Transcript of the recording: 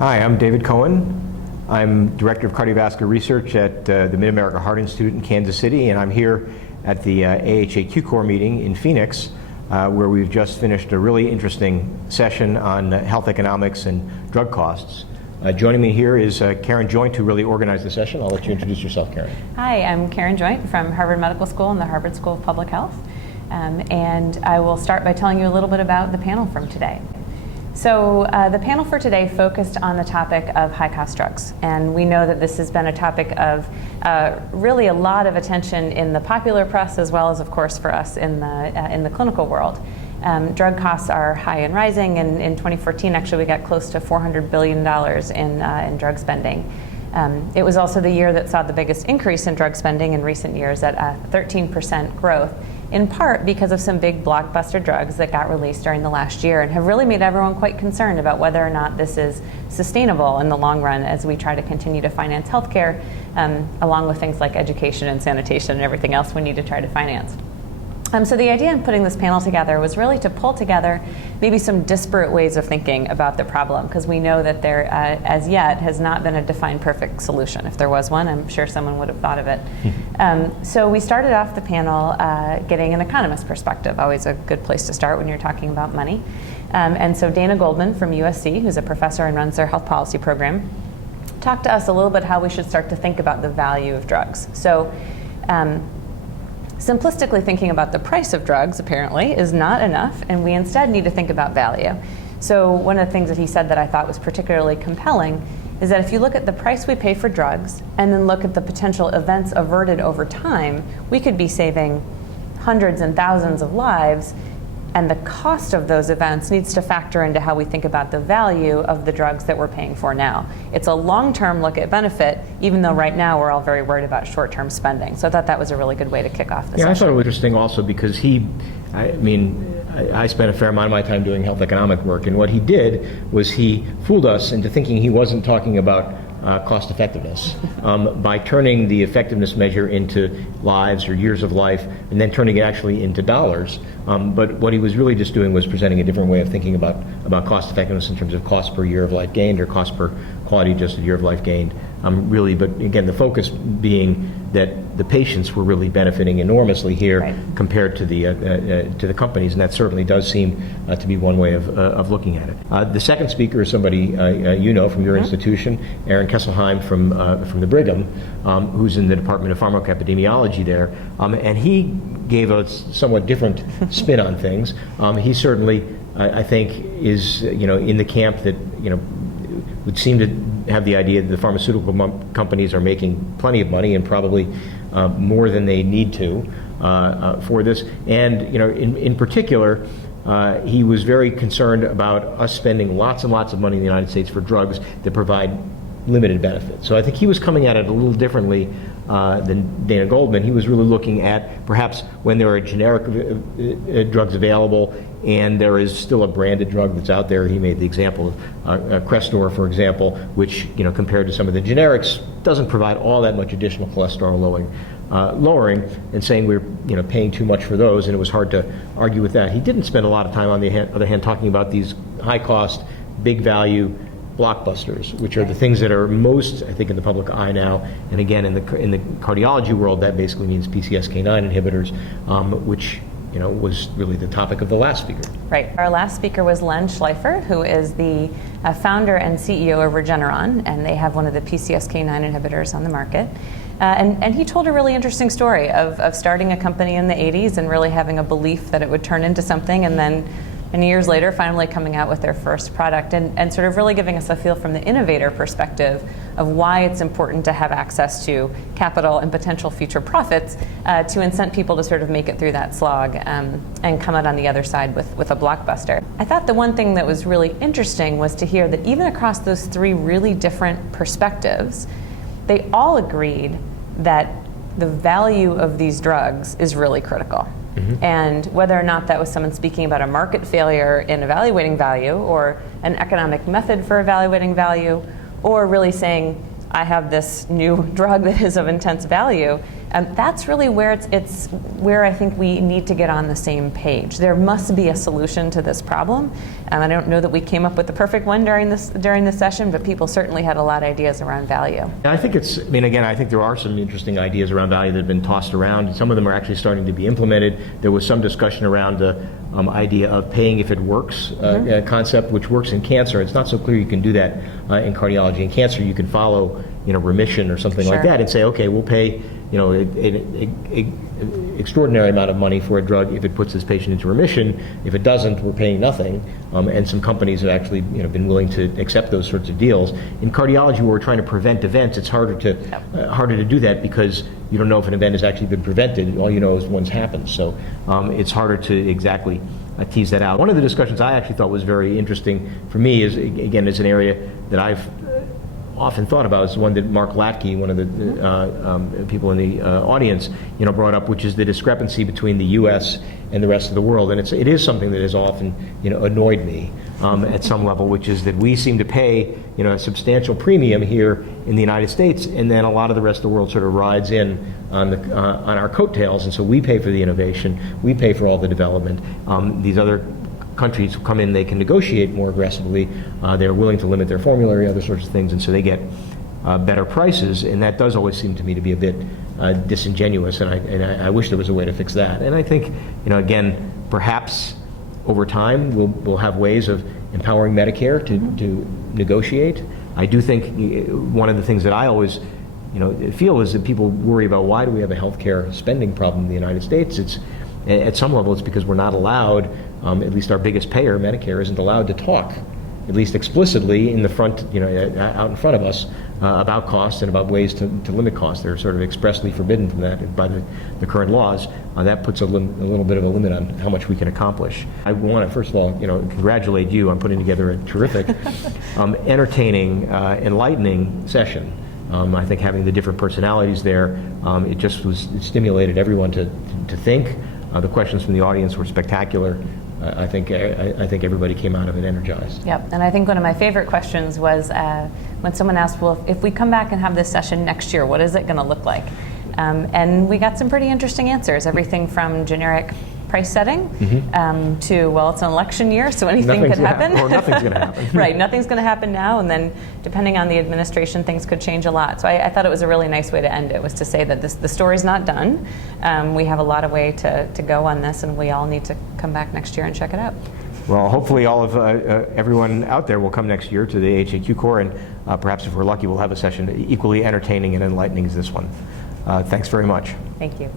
Hi, I'm David Cohen. I'm Director of Cardiovascular Research at the Mid-America Heart Institute in Kansas City, and I'm here at the AHA QCOR meeting in Phoenix, where we've just finished a really interesting session on health economics and drug costs. Joining me here is Karen Joynt, who really organized the session. I'll let you introduce yourself, Karen. Hi, I'm Karen Joynt from Harvard Medical School and the Harvard School of Public Health. And I will start by telling you a little bit about the panel from today. So the panel for today focused on the topic of high-cost drugs. And we know that this has been a topic of really a lot of attention in the popular press, as well as, of course, for us in the clinical world. Drug costs are high and rising, and in 2014, actually, we got close to $400 billion in drug spending. It was also the year that saw the biggest increase in drug spending in recent years at 13% growth, in part because of some big blockbuster drugs that got released during the last year and have really made everyone quite concerned about whether or not this is sustainable in the long run as we try to continue to finance healthcare, along with things like education and sanitation and everything else we need to try to finance. So the idea in putting this panel together was really to pull together maybe some disparate ways of thinking about the problem, because we know that there, as yet, has not been a defined perfect solution. If there was one, I'm sure someone would have thought of it. So we started off the panel getting an economist perspective, always a good place to start when you're talking about money. And so Dana Goldman from USC, who's a professor and runs their health policy program, talked to us a little bit how we should start to think about the value of drugs. So. Simplistically thinking about the price of drugs, apparently, is not enough, and we instead need to think about value. So one of the things that he said that I thought was particularly compelling is that if you look at the price we pay for drugs and then look at the potential events averted over time, we could be saving hundreds and thousands of lives, and the cost of those events needs to factor into how we think about the value of the drugs that we're paying for now. It's a long-term look at benefit, even though right now we're all very worried about short-term spending. So I thought that was a really good way to kick off the session. I thought it was interesting also because I spent a fair amount of my time doing health economic work, and what he did was he fooled us into thinking he wasn't talking about cost effectiveness by turning the effectiveness measure into lives or years of life and then turning it actually into dollars. But what he was really just doing was presenting a different way of thinking about cost effectiveness in terms of cost per year of life gained or cost per quality adjusted year of life gained. But again, the focus being that the patients were really benefiting enormously here, right, compared to the companies, and that certainly does seem to be one way of looking at it. The second speaker is somebody you know from your institution, Aaron Kesselheim from the Brigham, who's in the Department of Pharmacoepidemiology there, and he gave a somewhat different spin on things. He certainly, I think, is in the camp that would seem to have the idea that the pharmaceutical companies are making plenty of money and probably more than they need to for this. And in particular, he was very concerned about us spending lots and lots of money in the United States for drugs that provide limited benefit. So I think he was coming at it a little differently than Dana Goldman. He was really looking at perhaps when there are generic drugs available and there is still a branded drug that's out there. He made the example of Crestor, for example, which compared to some of the generics doesn't provide all that much additional cholesterol lowering, and saying we're paying too much for those, and it was hard to argue with that. He didn't spend a lot of time, on the other hand, talking about these high cost, big value blockbusters, which are the things that are most, I think, in the public eye now. And again, in the cardiology world, that basically means PCSK9 inhibitors, which was really the topic of the last speaker. Right. Our last speaker was Len Schleifer, who is the founder and CEO of Regeneron, and they have one of the PCSK9 inhibitors on the market. And he told a really interesting story of starting a company in the 80s and really having a belief that it would turn into something, and then many years later finally coming out with their first product, and sort of really giving us a feel from the innovator perspective of why it's important to have access to capital and potential future profits to incent people to sort of make it through that slog and come out on the other side with a blockbuster. I thought the one thing that was really interesting was to hear that even across those three really different perspectives, they all agreed that the value of these drugs is really critical. Mm-hmm. And whether or not that was someone speaking about a market failure in evaluating value or an economic method for evaluating value, or really saying, I have this new drug that is of intense value, That's really where it's where I think we need to get on the same page. There must be a solution to this problem. I don't know that we came up with the perfect one during this session, but people certainly had a lot of ideas around value. I think again, I think there are some interesting ideas around value that have been tossed around. Some of them are actually starting to be implemented. There was some discussion around the idea of paying if it works concept, which works in cancer. It's not so clear you can do that in cardiology. In cancer, you can follow, remission or something like that and say, okay, we'll pay, an extraordinary amount of money for a drug if it puts this patient into remission. If it doesn't, we're paying nothing. And some companies have actually, been willing to accept those sorts of deals. In cardiology, where we're trying to prevent events, it's harder to do that because you don't know if an event has actually been prevented. All you know is one's happened. So it's harder to exactly tease that out. One of the discussions I actually thought was very interesting for me is an area that I've often thought about, is one that Mark Latke, one of the people in the audience, brought up, which is the discrepancy between the U.S. and the rest of the world. And it is something that has often, annoyed me at some level, which is that we seem to pay, a substantial premium here in the United States, and then a lot of the rest of the world sort of rides in on our coattails, and so we pay for the innovation, we pay for all the development. These other countries who come in, they can negotiate more aggressively. They're willing to limit their formulary, other sorts of things, and so they get better prices. And that does always seem to me to be a bit disingenuous. And I wish there was a way to fix that. And I think, again, perhaps over time we'll have ways of empowering Medicare to negotiate. I do think one of the things that I always feel is that people worry about, why do we have a healthcare spending problem in the United States? It's at some level it's because we're not allowed, at least our biggest payer, Medicare, isn't allowed to talk, at least explicitly in the front, out in front of us, about costs and about ways to limit costs. They're sort of expressly forbidden from that by the current laws. That puts a little bit of a limit on how much we can accomplish. I want to, first of all, congratulate you on putting together a terrific, entertaining, enlightening session. I think having the different personalities there, it stimulated everyone to think. The questions from the audience were spectacular. I think everybody came out of it energized. Yep, and I think one of my favorite questions was when someone asked, well, if we come back and have this session next year, what is it going to look like? And we got some pretty interesting answers, everything from generic price setting to, well, it's an election year, so anything could happen. Or nothing's going to happen. Right, nothing's going to happen now, and then depending on the administration, things could change a lot. So I thought it was a really nice way to end it, was to say that the story's not done. We have a lot of way to go on this, and we all need to come back next year and check it out. Well, hopefully all of everyone out there will come next year to the QCOR, and perhaps if we're lucky, we'll have a session equally entertaining and enlightening as this one. Thanks very much. Thank you.